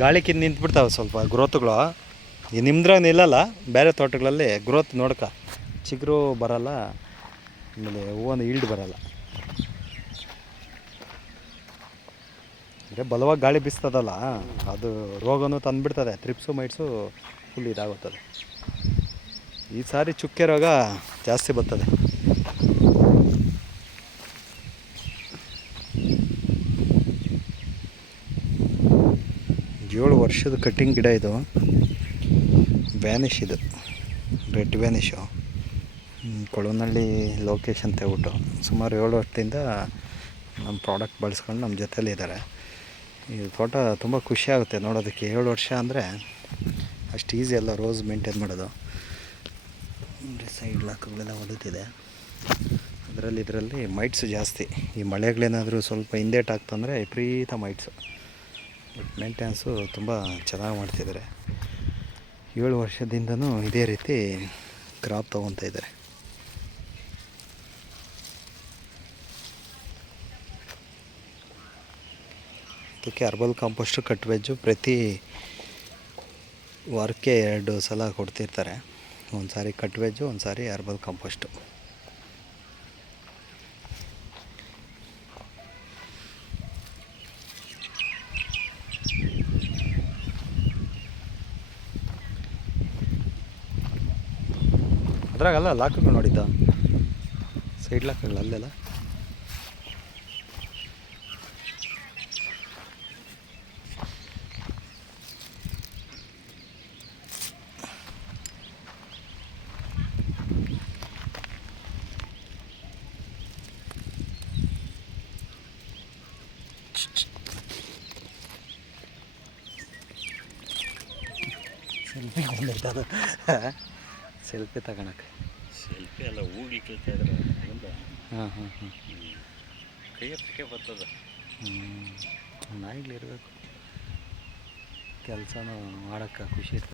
ಗಾಳಿಗೆ ನಿಂತ್ಬಿಡ್ತಾವೆ ಸ್ವಲ್ಪ ಗ್ರೋತ್ಗಳು. ಈ ನಿಮ್ದ್ರಾಗ ನಿಲ್ಲಲ್ಲ, ಬೇರೆ ತೋಟಗಳಲ್ಲಿ ಗ್ರೋತ್ ನೋಡ್ಕ. ಚಿಗುರು ಬರಲ್ಲ, ಆಮೇಲೆ ಹೂವನ್ನು ಈಲ್ಡ್ ಬರಲ್ಲ. ಅಂದರೆ ಬಲವಾಗಿ ಗಾಳಿ ಬೀಸ್ತದಲ್ಲ, ಅದು ರೋಗನೂ ತಂದುಬಿಡ್ತದೆ, ತ್ರಿಪ್ಸು, ಮೈಟ್ಸು ಫುಲ್ ಇದಾಗುತ್ತದೆ. ಈ ಸಾರಿ ಚುಕ್ಕೆ ರೋಗ ಜಾಸ್ತಿ ಬರ್ತದೆ. ಏಳು ವರ್ಷದ ಕಟ್ಟಿಂಗ್ ಗಿಡ ಇದು. ಬ್ಯಾನಿಶ್ ಇದು. ರೆಡ್ ವ್ಯಾನಿಷು ಕೊಳವನಹಳ್ಳಿ ಲೊಕೇಶನ್ ಅಂತ ಹೇಳ್ಬಿಟ್ಟು. ಸುಮಾರು ಏಳು ವರ್ಷದಿಂದ ನಮ್ಮ ಪ್ರಾಡಕ್ಟ್ ಬಳಸ್ಕೊಂಡು ನಮ್ಮ ಜೊತೇಲಿ ಇದ್ದಾರೆ. ಈ ತೋಟ ತುಂಬ ಖುಷಿ ಆಗುತ್ತೆ ನೋಡೋದಕ್ಕೆ. ಏಳು ವರ್ಷ ಅಂದರೆ ಅಷ್ಟು ಈಸಿ ಅಲ್ಲ ರೋಸ್ ಮೇಂಟೈನ್ ಮಾಡೋದು. ಸೈಡ್ ಲಾಕ್ಗಳೆಲ್ಲ ಹೊಲಿತಿದೆ ಅದರಲ್ಲಿ ಇದರಲ್ಲಿ ಮೈಟ್ಸ್ ಜಾಸ್ತಿ. ಈ ಮಳೆಗಳೇನಾದರೂ ಸ್ವಲ್ಪ ಹಿಂದೇಟ್ ಆಗ್ತಂದರೆ ವಿಪರೀತ ಮೈಟ್ಸು ಮೇಂಟೆನ್ಸು ತುಂಬ ಚೆನ್ನಾಗಿ ಮಾಡ್ತಿದ್ದಾರೆ ಏಳು ವರ್ಷದಿಂದನೂ ಇದೇ ರೀತಿ ಕ್ರಾಪ್ ತೊಗೊತಾ ಇದ್ದಾರೆ ಅದಕ್ಕೆ ಅರ್ಬಲ್ ಕಾಂಪೋಸ್ಟು ಕಟ್ ಪ್ರತಿ ವಾರಕ್ಕೆ ಎರಡು ಸಲ ಕೊಡ್ತಿರ್ತಾರೆ. ಒಂದು ಸಾರಿ ಕಟ್ ವೆಜ್ಜು ಒಂದು ಸಾರಿ ಅರ್ಬಲ್ ಕಾಂಪೋಸ್ಟು ಅದ್ರಾಗಲ್ಲ ಲಾಕ್ಗಳು ನೋಡಿದ್ದ ಸೈಡ್ ಲಾಕ್ಗಳು ಅಲ್ಲೆಲ್ಲ ಸೆಲ್ಫಿ ಬಂದಿರ್ತದ ಸೆಲ್ಫಿ ತಗೊಳಕ್ಕೆ ಸೆಲ್ಫಿ ಅಲ್ಲ ಹೂಗಿ ಕೇಳ್ತಾ ಇದ್ರೆ ಮುಂದೆ ಹಾಂ ಹಾಂ ಹಾಂ. ಕೈ ಹತ್ತಿಗೆ ಬರ್ತದೆ. ಹ್ಞೂ ನಾಯಿಗಳಿರ್ಬೇಕು. ಕೆಲಸನೂ ಮಾಡೋಕ್ಕೆ ಖುಷಿ ಇರ್ತದೆ.